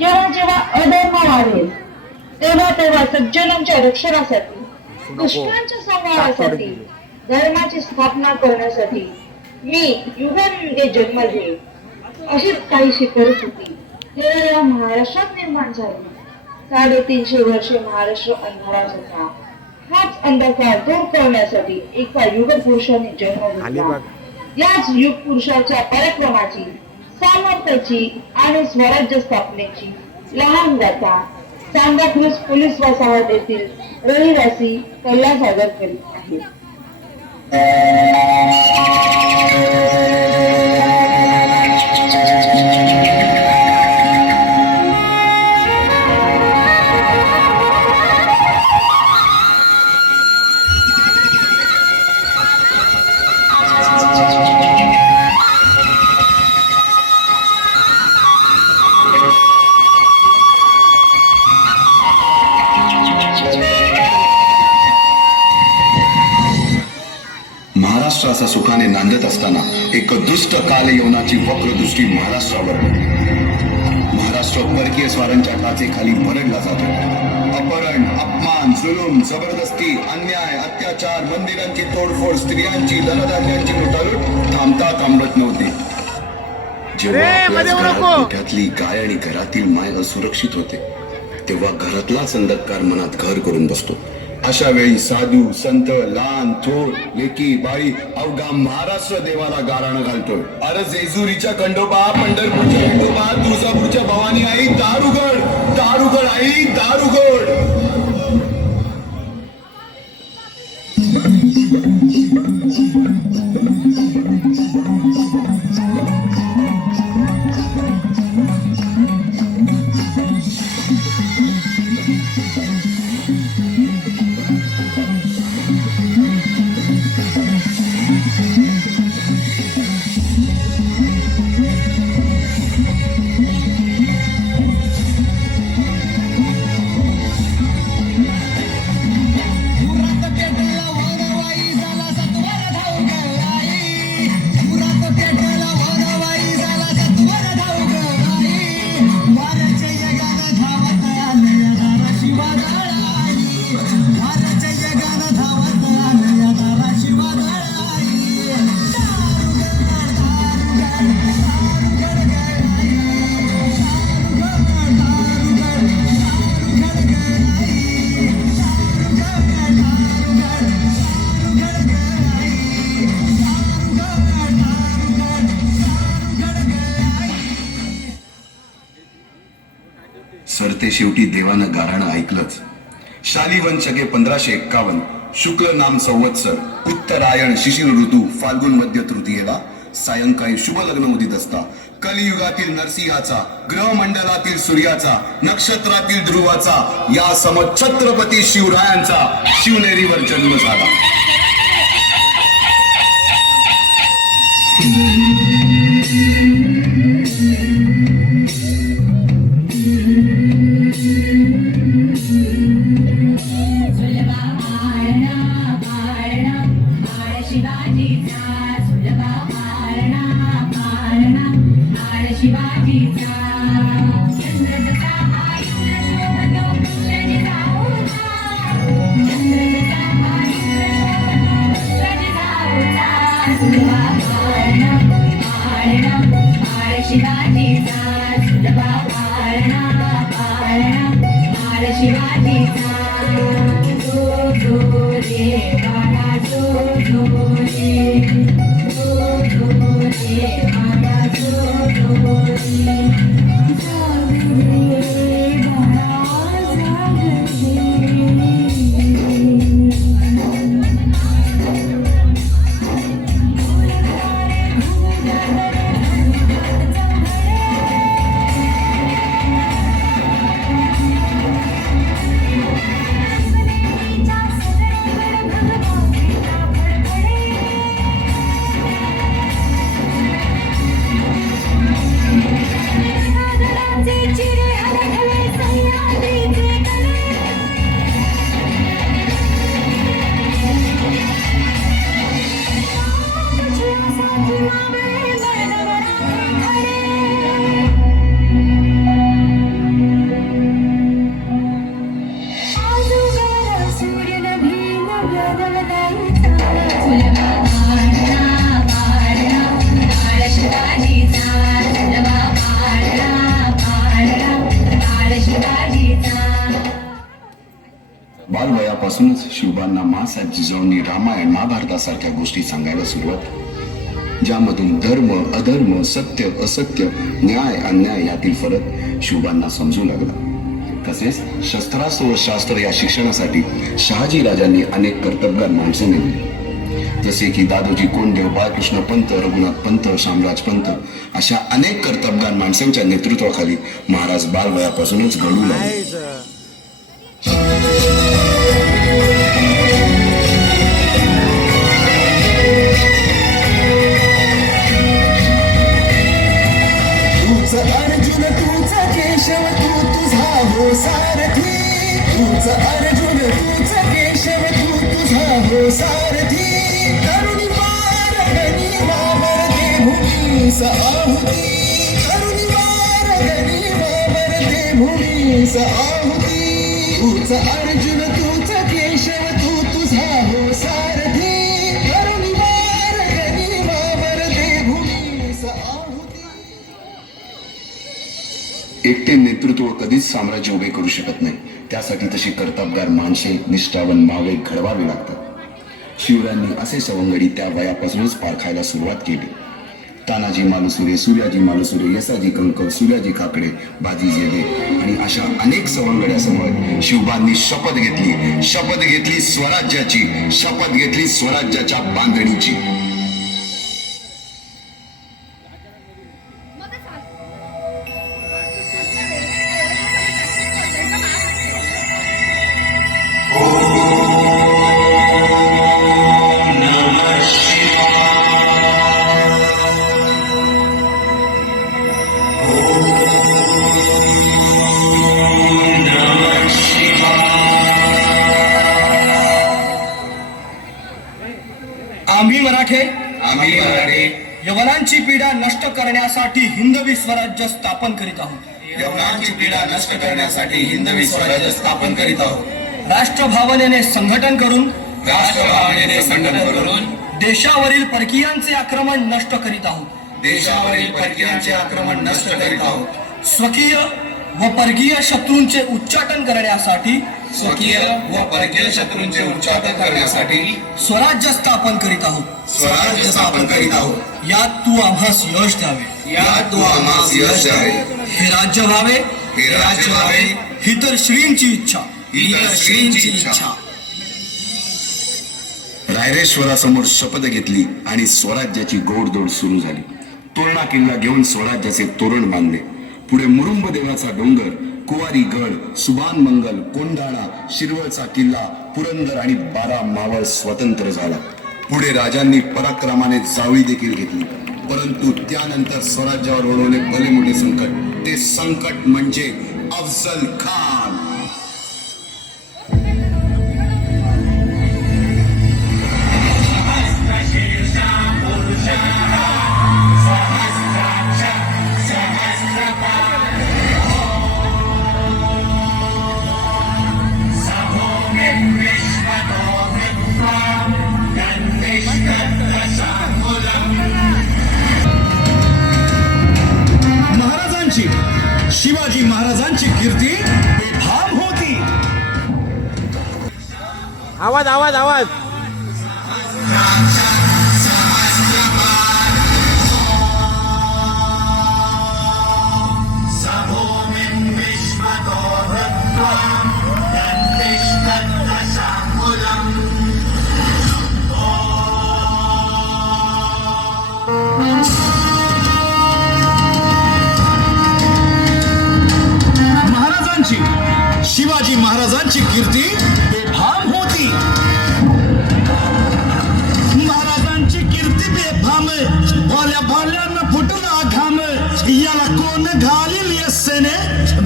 जेव्हा जेव्हा अधर्म वाढेल तेव्हा तेव्हा सज्जनांच्या रक्षणासाठी, दुष्टांच्या संहारासाठी, धर्माची स्थापना करण्यासाठी मी युगानुयुगे जन्म घेईल, अशी काहीशी परिस्थिती तेव्हा या महाराष्ट्रात निर्माण झाली. 350 वर्षे महाराष्ट्र अंधारात होता. हाच अंधकार दूर करण्यासाठी एका युग पुरुषाने जन्म घेतला. याच युग पुरुषाच्या पराक्रमाची, सामर्थ्याची आणि स्वराज्य स्थापनेची लहान गाथा सांगापूर पोलीस वसाहत येथील रहिवासी कल्ला सादर करीत आहेत. महाराष्ट्राचा सुखाने नांदत असताना एक दुष्ट कालयवनाची वक्रदृष्टी महाराष्ट्रावर महाराष्ट्र परकीय स्वारांच्या टाचेखाली भरडला जातो. अपहरण, अपमान, जुलूम, जबरदस्ती, अन्याय, अत्याचार, मंदिरांची तोडफोड, स्त्रियांची, धनधान्यांची लुटालूट थांबता थांबत नव्हती. जेव्हा गोठ्यातली गाय आणि घरातील माय असुरक्षित होते तेव्हा घरातलाच अंधकार मनात घर करून बसतो. अशा वेळी साधू, संत, लहान, थोर, लेकी, बाई अवघा महाराष्ट्र देवाला गाराणं घालतोय. अरे जेजुरीच्या खंडोबा, पंढरपूरच्या खंडोबा, तुळजापूरच्या भवानी आई, दारुगड, दारुगड आई, दारुगड. सरते शेवटी देवानं गाराणं ऐकलंच. शालिवन शके 1551 शुक्ल नाम संवत्सर उत्तरायण शिशिर ऋतू फाल्गुन मध्य तृतीयेला सायंकाळी शुभ लग्न उदित असता कलियुगातील नरसिंहाचा, ग्रहमंडलातील सूर्याचा, नक्षत्रातील ध्रुवाचा, या सम छत्रपती शिवरायांचा शिवनेरीवर जन्म झाला. बालवयापासूनच शिवबांना माँसाहेब जिजाऊंनी रामायण महाभारतासारख्या गोष्टी सांगायला सुरुवात, ज्यामधून धर्म अधर्म, सत्य असत्य, न्याय अन्याय यातील फरक शिवबांना समजू लागला. तसेच शस्त्रास्त्र व शास्त्र या शिक्षणासाठी शहाजी राजांनी अनेक कर्तबगार माणसे नेमली, जसे की दादोजी कोंडदेव, बाळकृष्ण पंत, रघुनाथ पंत, शामराज पंत अशा अनेक कर्तबगार माणसांच्या नेतृत्वाखाली महाराज बालवयापासूनच घडू लागले. अर्जुन तूच केशव तू तुझा हो सारथी, तूच अर्जुन तूच केशव तू तुझा हो सारथी. करुणी मारगणी वावरते भूमीस आहुती, करुणी मारगणी वावरते भूमीस आहुती. तूच अर्जुन तूच केशव तू तुझा हो सारथी, करुणी मारगणी वावरते भूमीस आहुती. एकटे नेतृत्व कधीच साम्राज्य उभे करू शकत नाही. त्यासाठी तशी कर्तबगार माणसे, निष्ठावन मावळे घडवावी लागतात. शिवरायांनी असे सवंगडी त्या वयापासूनच पारखायला सुरुवात केली. तानाजी मालुसुरे, सूर्याजी मालुसुरे, यसाजी कंक, सूर्याजी काकडे, बाजी जेबे आणि अशा अनेक सवंगड्यासमोर शिवबांनी शपथ घेतली स्वराज्याची, शपथ घेतली स्वराज्याच्या बांधणीची. आम्ही मराठे यवनांची पीडा नष्ट करण्यासाठी हिंदवी स्वराज्य स्थापन करीत आहोत. यवनांची पीडा नष्ट करण्यासाठी हिंदवी स्वराज्य स्थापन करीत आहोत. राष्ट्रभावनेने संघटन करून देशावरील परकीयांचे आक्रमण नष्ट करीत आहोत. देशावरील परकीयांचे आक्रमण नष्ट करीत आहोत. स्वकीय व परकीय शत्रूंचे उच्चाटन करण्यासाठी स्वकीय व परकीय शत्रूंचे उच्चाटन करण्यासाठी स्वराज्य स्थापन करीत आहोत. स्वराज्य स्थापन करीत आहोत. यात तू आम्हास यश द्यावे, यात तू आम्हास यश द्यावे. हे राज्य व्हावे, हे राज्य व्हावे, ही तर श्रींची इच्छा, ही तर श्रींची इच्छा. रायरेश्वरासमोर शपथ घेतली आणि स्वराज्याची गोडदोड सुरू झाली. तोरणा किल्ला घेऊन स्वराज्याचे तोरण बांधले. पुढे मुरुंब देवाचा डोंगर, कुवारी गड, सुभान मंगल, कोंढाणा, शिरवळचा किल्ला, पुरंदर आणि 12 मावळ स्वतंत्र झाला. पुढे राजांनी पराक्रमाने जावळी देखील घेतली. परंतु त्यानंतर स्वराज्यावर ओढवले भले मोठे संकट. ते संकट म्हणजे अफजल खान. महाराजांची, शिवाजी महाराजांची कीर्ती बेफाम होती. आवाज आवाज आवाज. महाराजांची, शिवाजी महाराजांची कीर्ती बेफाम होती. महाराजांची कीर्ती बेफाम, भोल्या भाल्यांना फुटला घाम. याला कोण घालील यस्सेने,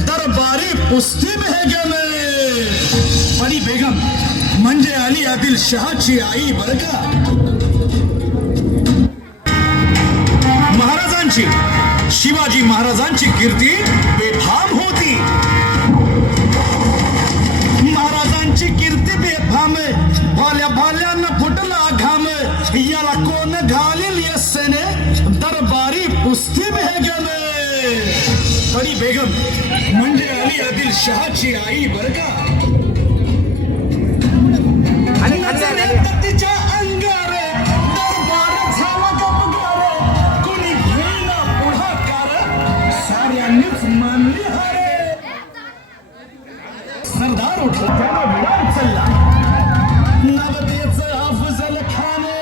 दरबारी पुस्ती बेगम. बडी बेगम म्हणजे अली आदिल शहाची आई बरं का. महाराजांची, शिवाजी महाराजांची कीर्ती बेफाम होती. महाराजांची कीर्ती बेफाम, भोल्या भाल्यांना फुटला घाम. याला कोण घालील यस्सेने, दरबारी पुस्ती बेगम. बडी बेगम म्हणजे अली आदिल शहाची आई बरं का. खाली, खाली, खाली. तिच्या अंगारे दरबार झाला गपगार कोणी घेईना पुढाकार साऱ्यांनीच मानली हारे सरदार उठला त्याला विडाव चालला नवतेचं अफजल खाने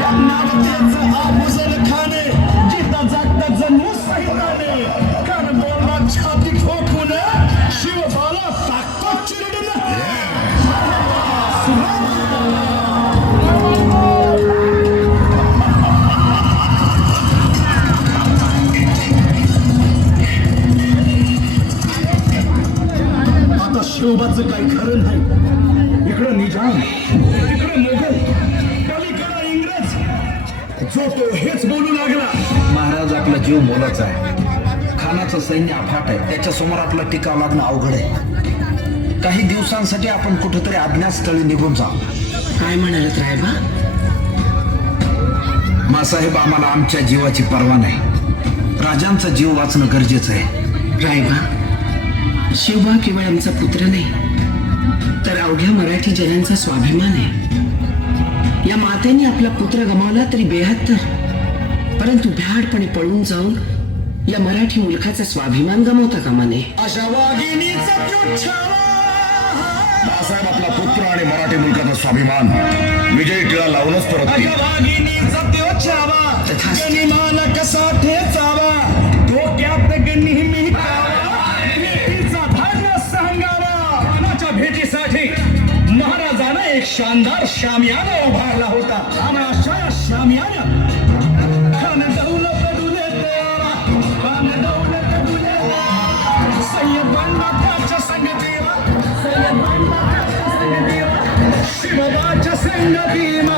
नवतेचं अफजल खाने जिता जागता जन्मू सहिताने कर बोलला छाती ठोकून शिवबाला टाकतो चिरडून आता शिवबाचं काही खरं नाही इकडं निजाम इकडं मोगल पलीकडं इंग्रज जो तो हेच बोलू लागला महाराज आपला जीव मोलाचा आहे खानाचं सैन्य अफाट आहे त्याच्या समोर आपला टिकाव लागणं अवघड आहे काही दिवसांसाठी आपण कुठेतरी अज्ञातस्थळी निघून जाऊ काय म्हणालात रायबा? मासाहेब आम्हाला आमच्या जीवाची पर्वा नाही राजांचा जीव वाचणं गरजेचं आहे रायबा, शिवबा केवळ आमचा पुत्र नाही तर अवघ्या मराठी जनांचा स्वाभिमान आहे. या मातेने आपला पुत्र गमावला तरी बेहत्तर परंतु भ्याडपणे पळून जाऊन या मराठी मुलखाचा स्वाभिमान गमावता कामा नये. अशा वाघिणीचा तो छावा बाळासाहेब आपला पुत्र आणि मराठी मुलकाचा स्वाभिमान विजयी टिळा लावूनच परत अशा वाघिणीचा तो छावा तथास्तु. गनिमाला कसा ठेचावा डोक्यात नेहमी कावा भेटीचा धागा सांगावा खानाच्या भेटीसाठी महाराजानं एक शानदार शामियाना उभारला होता आणि अशा या शामियाना खान दौलत डुले तेरा खान दौलत डुले तेरा सय्यद बंडाच्या संगतीला सय्यद बंडाच्या संगतीला शिवबाच्या संगतीला